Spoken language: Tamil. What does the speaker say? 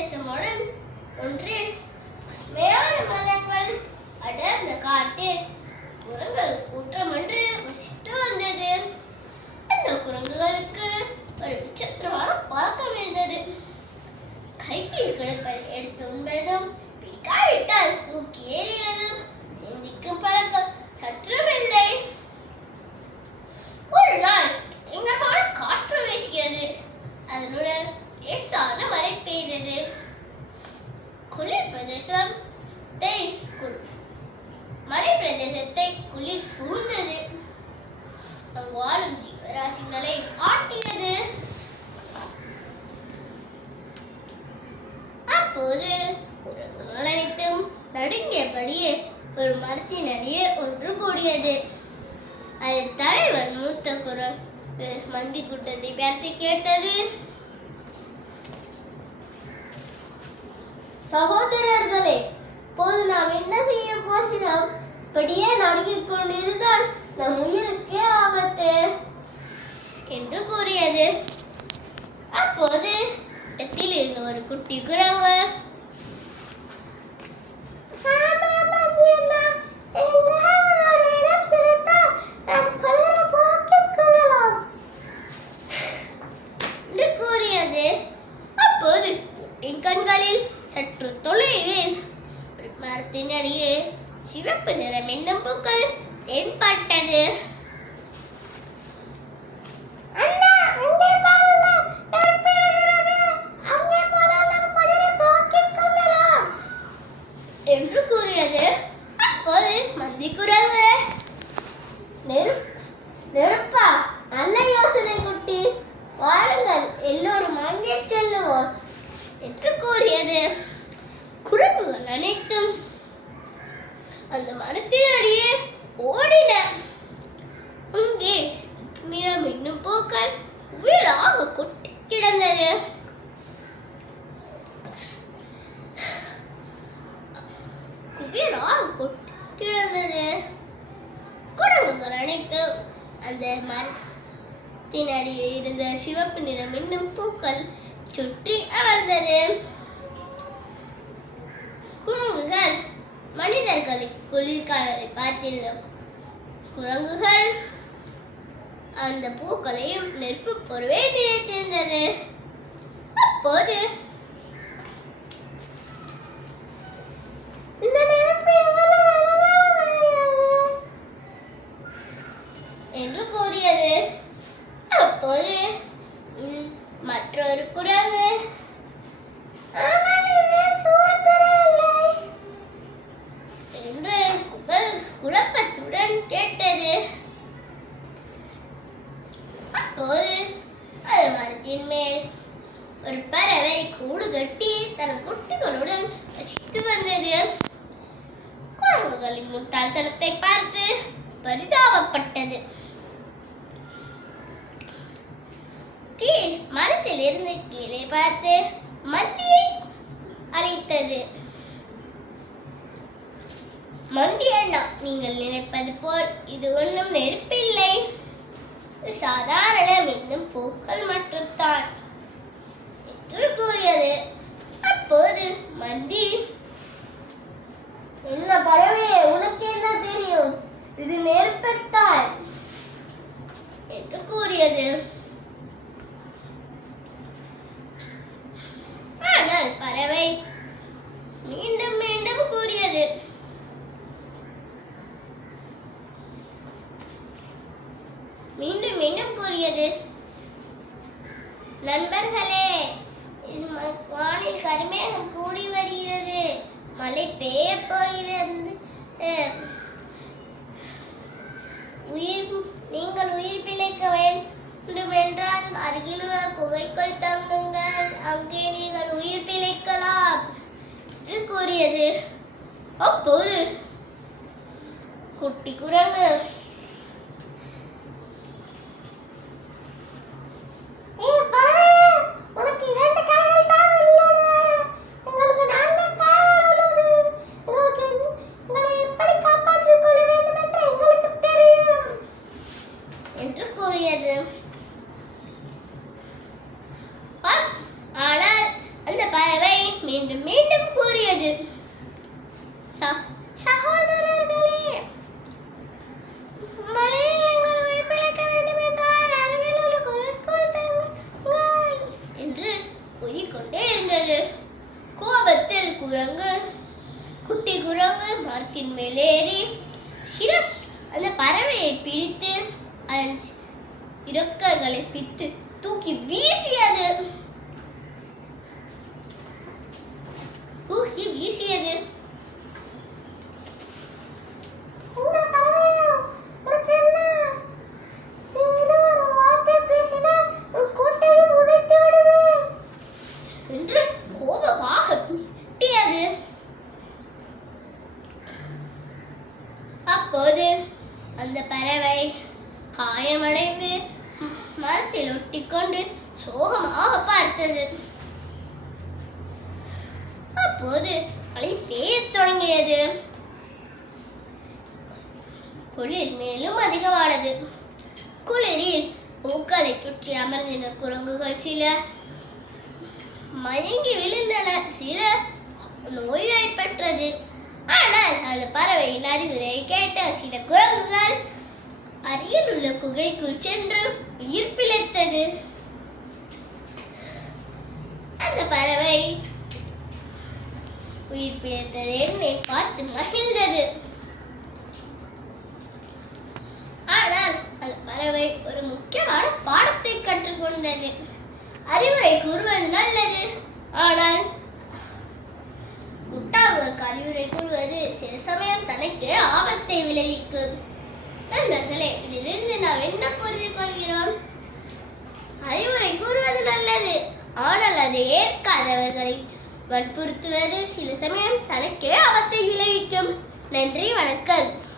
பிரதேசமுடன் ஒன்றில் பசுமையான மரங்கள் அடர்ந்த காட்டில் குரங்குகள் கூட்டமொன்று வசித்து வந்தது. அந்த குரங்குகளுக்கு ஒரு விசித்திரமான பழக்கம் இருந்தது. கையில் கிடைப்பதை எடுத்து உண்பதும், பிடிக்காவிட்டால் தூக்கி எறிவதும், சிந்திக்கும் பழக்கம் சற்றும் இல்லை. ஒரு நாள் எங்கமான காற்று வீசியது. அதனுடன் லேசான மழை பெய்தது. மலை பிரதேசத்தை குளிர் சூழ்ந்தது. அங்கு வாழும் ஜீவராசிகளை ஆட்டியது. அப்போது குரங்குகள் அனைத்தும் நடுங்கியபடியே ஒரு மரத்தின் அடியே ஒன்று கூடியது. அதில் தலைவன் மூத்த குரங்கு மந்தி கூட்டத்தை பார்த்து கேட்டது, சகோதரர்களே, இப்போது நாம் என்ன செய்ய போகிறோம்? இப்படியே நடுங்கிக் கொண்டிருந்தால் நம் உயிருக்கே ஆபத்து என்று கூறியது. அப்போது இடத்தில் இருந்த ஒரு குட்டி குரங்கு, கூறியது. அப்போது குட்டின் கண்களில் சற்று தொலைவில் ஒரு மரத்தின் அடியே சிவப்பு நிறம் என்னும் பூக்கள் தென்பட்டது. என்று கூறியது. அப்போது மந்தி குரங்கு, நெருப்பா, நல்ல யோசனை குட்டி, வாருங்கள் எல்லோரும் அங்கே செல்லுவோம் என்று கூறியது. குரங்குகள் அனைத்தும் அந்த மரத்தின் அடியே ஓடின. அங்கே நிறம் என்னும் பூக்கள் உயிராக கொட்டி கிடந்தது. குரங்குகள் அனைத்தும் அந்த மரத்தின் அடியே இருந்த சிவப்பு நிறம் என்னும் பூக்கள் சுற்றி அமர்ந்தது. குரங்குகள் மனிதர்களை குளிர்காலத்தை பார்த்திருந்த குரங்குகள் அந்த பூக்களையும் நெருப்பு பொறுவே நினைத்திருந்தது. அப்போது இந்த நெருப்பு என்று கூறியது. அப்போது மற்றொரு குரங்கு, என்று குழப்பத்துடன் கேட்டது. அப்போது அது மரத்தின் மேல் ஒரு பறவை கூடு கட்டி தன் குட்டிகளுடன் வசித்து வந்தது. குரங்குகளின் முட்டாள்தனத்தை பார்த்து பரிதாபப்பட்டது. மரத்தில் இருந்து கீழே பார்த்து மந்தியை அழைத்தது. மந்தி அண்ணா, நீங்கள் நினைப்பது போல் இது ஒன்றும் நெருப்பில்லை, சாதாரண மின்னும் பூக்கள் மட்டும்தான் என்று கூறியது. அப்போது மந்தி, என்ன பறவையே, உனக்கு என்ன தெரியும்? இது நெருப்பத்தான் என்று கூறியது. ஆனால் பறவை மீண்டும் மீண்டும் கூறியது. நண்பர்களே, வானில் கருமேகம் கூடி வருகிறது, மழை பெய்ய போகிறது. நீங்கள் உயிர் பிழைக்க வேண்டும் என்றால் அருகில் உள்ள குகைக்குள் தங்குங்கள், அங்கே நீங்கள் உயிர் பிழைக்கலாம் என்று கூறியது. அப்போது குட்டி குரங்கு, ஆனால் அந்த பறவை மரத்தின் மேலேறி அந்த பறவையை பிடித்து அதன் இறக்கைகளை பித்து தூக்கி வீசியது. என்று கோபமாக திட்டியது. அப்போது அந்த பறவை காயமடைந்து மரத்தில் ஒட்டிக்கொண்டு சோகமாக பார்த்தது. அப்போது மழை பெய்யத் தொடங்கியது. குளிர் மேலும் அதிகமானது. குளிரில் பூக்களை சுற்றி அமர்ந்திருந்த குரங்குகள் சில மயங்கி விழுந்தன, சில நோய்வாய்ப்பட்டது. ஆனால் அந்த பறவையின் அறிவுரை கேட்ட சில குரங்குகள் அருகில் உள்ள குகைக்குள் சென்று உயிர் பிழைத்தது. அந்த பறவை உயிர் பிழைத்தது என்னை பார்த்து மகிழ்ந்தது. ஆனால் அந்த பறவை ஒரு முக்கியமான பாடத்தை கற்றுக்கொண்டது. அறிவுரை கூறுவது நல்லது, ஆனால் முட்டாள்களுக்கு அறிவுரை கூறுவது சில சமயம் தனக்கே ஆபத்தை விளைவிக்கும். நண்பர்களே, இதிலிருந்து நாம் என்ன புரிந்து கொள்கிறோம்? அறிவுரை கூறுவது நல்லது, ஆனால் அதை ஏற்காதவர்களை வற்புறுத்துவது சில சமயம் தனக்கே ஆபத்தை விளைவிக்கும். நன்றி, வணக்கம்.